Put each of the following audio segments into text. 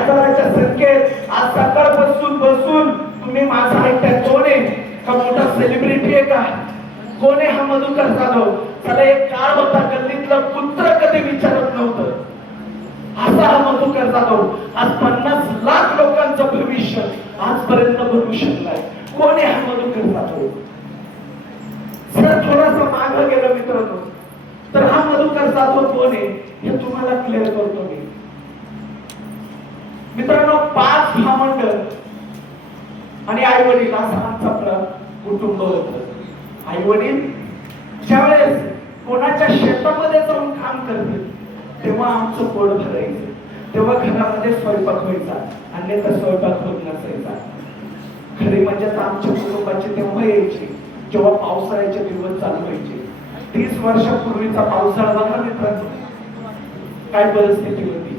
हजाराच्या संख्येत आज सकाळपासून बसून तुम्ही माझा ऐकताय. कोण आहे हा मोठा सेलिब्रिटी आहे का? कोण आहे हा मधुकर जाधव? त्याला एक काळ होता गल्लीतला पुत्र कधी विचारत नव्हतं, असा हा मधुकर जाधव आज 50 लाख लोकांचं भविष्य आजपर्यंत बनवू शकलाय. कोण आहे हा मधुकर जाधव? जर थोडासा मागे गेला मित्रांनो तर हा मधुकर जाधव कोण आहे हे तुम्हाला क्लिअर करतो मी. मित्रांनो 5 महामंडळ आणि आई वडील असं आमचं कुटुंब होतं. आई वडील ज्यावेळेस कोणाच्या शेतामध्ये जाऊन काम करतील तेव्हा आमचं पोट भरायचं, तेव्हा घरामध्ये स्वयंपाक व्हायचा, अन्यथा स्वयंपाक होत नसायचा. खरी म्हणजे आमच्या कुटुंबाचे तेव्हा यायचे जेव्हा पावसाळ्याचे दिवस चालू व्हायचे. 30 वर्षापूर्वीचा पावसाळा बघा मित्रांनो काय परिस्थिती होती.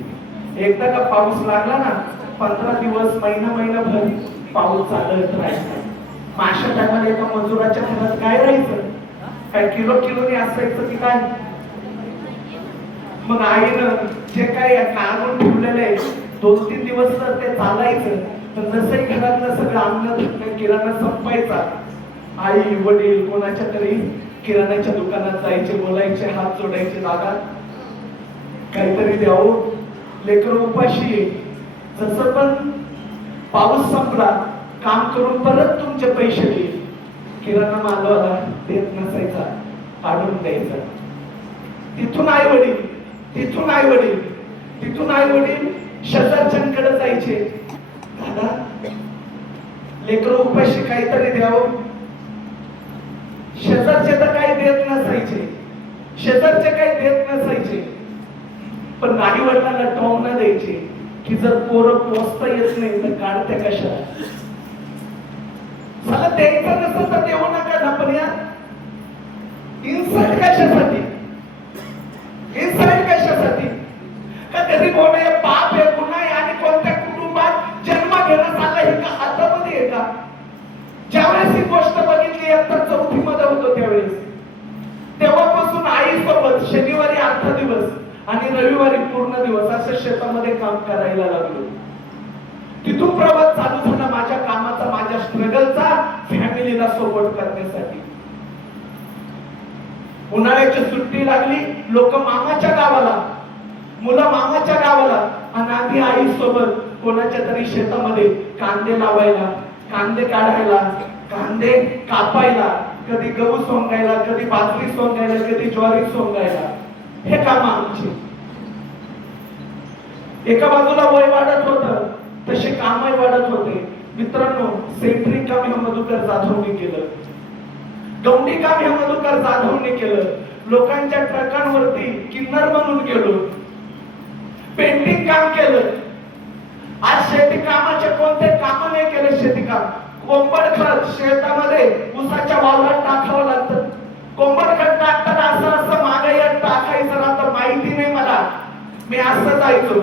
एकदा का पाऊस लागला ना 15 दिवस महिनाभर पाऊस चालत राहायचा. अशा टायमाला एका मजुराच्या घरात काय राहायचं, काय किलोने असायचं की काय. मग आईनं जे काय काढून ठेवलेलं आहे 2-3 दिवस तर ते चालायचं. तर नसही घरातलं सगळं अन्न किराणा संपायचा. आई वडील कोणाच्या तरी किराणाच्या दुकानात जायचे, बोलायचे, हात जोडायचे, दादा काहीतरी द्यावं, लेकरं उपाशी. जसं पण पाऊस संपला काम करून परत तुमचे पैसे देईल. किराणा मालवाला देत नसायचा, काढून द्यायचा. तिथून आई वडील शेजारच्यांकडे जायचे, दादा लेकरं उपाशी काहीतरी द्यावं. शेजारचे तर काही देत नसायचे, पण आई वडिलांना टोम न द्यायचे की जर पोरं पोचता येत नाही तर काढते कशाला. मला द्यायचं नसेल तर देऊ नका ना, पण या इन्सल्ट कशासाठी का गरीब होणं हे पाप आहे, गुन्हा आहे. आणि कोणत्या कुटुंबात जन्म घेणं चाललं हे का हातामध्ये आहे का? ज्यावेळेस ही गोष्ट बघितली आता 4थी मध्ये होतो त्यावेळेस, तेव्हापासून आई सोबत शनिवारी अर्धा दिवस आणि रविवारी पूर्ण दिवस असं शेतामध्ये काम करायला लागलो. तिथून प्रवास चालू झाला माझ्या कामाचा, माझ्या स्ट्रगलचा, फॅमिलीला सोबत करण्यासाठी. उन्हाळ्याची सुट्टी लागली, लोक मामाच्या गावाला, मुलं मामाच्या गावाला, आणि आधी आई सोबत कोणाच्या तरी शेतामध्ये कांदे लावायला, कांदे काढायला, कांदे कापायला, कधी गहू सोंगायला, कधी बाजरी सोंगायला, कधी ज्वारी सोंगायला. हे काम आमचे. एका बाजूला वय वाढत होतं तसे कामही वाढत होते. मित्रांनो सेंट्रिंग काम हे मधुकर जाधवने केलं, गौंडी काम हे मधुकर जाधवने केलं, लोकांच्या ट्रकांवरती किन्नर म्हणून गेलो, पेंटिंग काम केलं. आज शेती कामाचे कोणते काम नाही केले. शेती काम कोंबड खत शेतामध्ये ऊसाच्या वावरात टाकावं लागतं. कोंबड खत टाकताना असं मागे टाकायचं ना तर माहिती नाही मला. मी असं जायचो,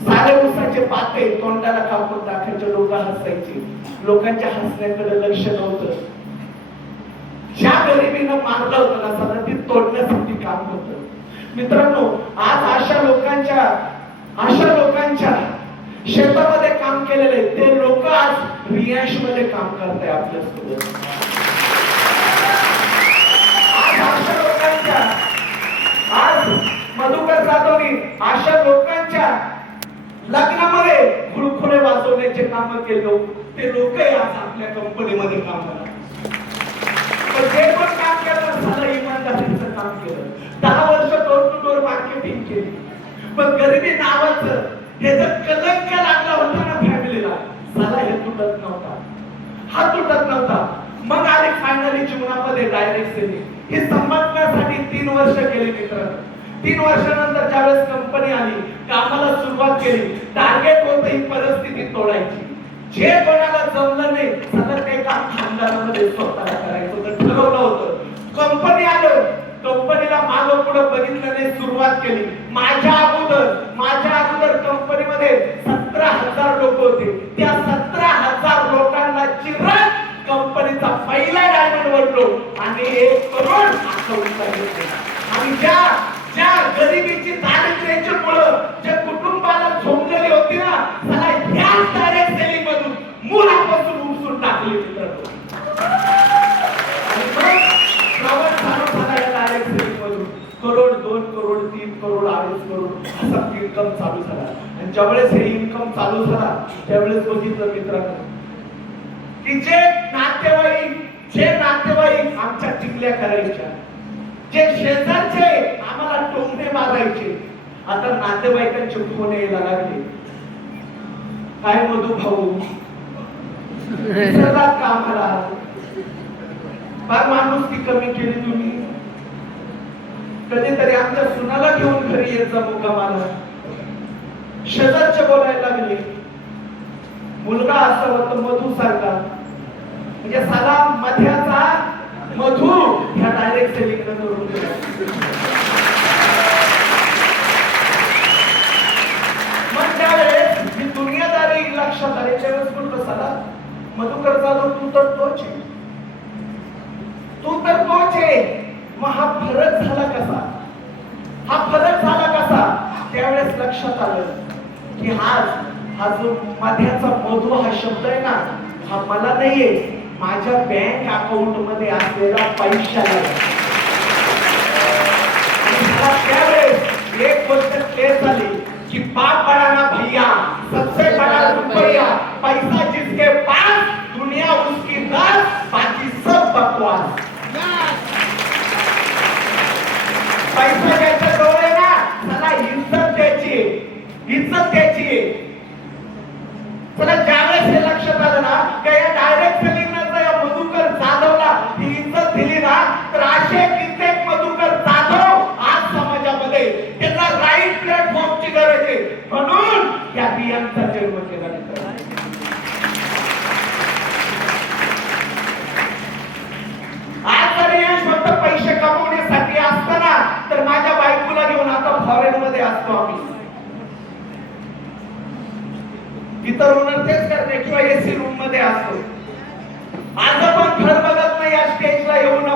सारे ऊसाचे पाते तोंडाला कापून टाकायचे, लोक हसायचे. लोकांच्या हसण्याकडे लक्ष नव्हतं. ज्या गरिबीनं मारलं होतं ना सदा ती तोडण्यासाठी काम होतं. मित्रांनो आज अशा लोकांच्या शेतामध्ये काम केलेले ते लोक आज रियांश मध्ये काम करताय आपल्यासोबत. आज मधुकर जाधवनी अशा लोकांच्या लग्नामध्ये खुळखुळे वाजवण्याचे काम केले. ते लोक आज आपल्या कंपनीमध्ये काम करतात. जे पण काम केलं साधं इमानदारीचं काम केलं. 10 वर्ष डोर टू डोर मार्केटिंग केली. पण गरिबी नावाचं हे जर कलंक लागला होता ना फॅमिलीला, साला हे तुटत नव्हता. मग आले फायनली जीवनामध्ये डायरेक्ट सेलिंग. हे समजण्यासाठी 3 वर्ष गेली मित्रांनो. 3 वर्षानंतर ज्यावेळेस कंपनी आली, कामाला सुरुवात केली, टार्गेट होतं ही परिस्थिती तोडायची. जे कोणाला जमलं नाही सतत ते काम खानदारामध्ये स्वतःला करायचं तर ठरवलं होतं. कंपनी आलं, कंपनीला मागं पुढं बघितलं नाही, सुरुवात केली. माझ्या अगोदर कंपनीमध्ये 17,000 लोक होते. त्या 17,000 लोकांना चिरत कंपनीचा पहिला डायमंड बनलो आणि 1 करोड आणि ज्या गरिबीची दारिद्र्याची मुलं ज्या कुटुंबाला झोंबलेली होती ना आणि ज्यावेळेस हे इन्कम चालू झाला त्यावेळेस बघितलं मित्रांनो की जे नातेवाईक आमच्या टिकल्या करायच्या, जे शेजारचे आम्हाला टोमणे मारायचे, आता नातेवाईकांचे फोन यायला लागले. काय मधू भाऊ विसरलात का आम्हाला? फार माणुसकी कमी केली तुम्ही. कधीतरी आमच्या सुनाला घेऊन घरी येत जा मुक्कामाला. शेजारचे बोलायला लागले, मुलगा असावा तर मधू सारखा, म्हणजे साला मध्याचा मधू ह्या डायरेक्ट सेलिंग करून दिला. मग त्यावेळेस ही दुनियादारी लक्षात आली. त्यावेळेस म्हटलं साला मधुकर जाधव तू तर तोच आहे, तू तर तोच आहे. मग हा फरक झाला कसा? त्यावेळेस लक्षात आलं की हा जो मध्याचा मधू हा शब्द आहे ना, हा मला नाहीये, माझ्या बँक अकाउंट मध्ये असलेला पैशाला. त्यावेळेस एक गोष्ट क्लिअर झाली की बाप बडा ना भैया, सबसे बडा रुपया, पैसा जिसके पास दुनिया उसकी दास, बाकी सब बकवास. पैसा ज्याच्या जवळ आहे ना, त्याला इज्जत द्यायची. चला ज्यावेळेस हे लक्षात आलं ना की या डायरेक्ट सेलिंगनं या मधुकर जाधवला ही इज्जत दिली ना, तर असे कित्येक मधुकर जाधव आज समाजामध्ये त्यांना राईट प्लॅटफॉर्मची गरज आहे. म्हणून या बियांचा जन्म केला. आज जर यश फक्त पैसे कमवण्यासाठी असताना, तर माझ्या बायकोला घेऊन आता फॉरेन मध्ये असतो आम्ही. इतर ओनर तेच करते किंवा एसी रूम मध्ये असतो. आज आपण घर बघत नाही या स्टेजला येऊन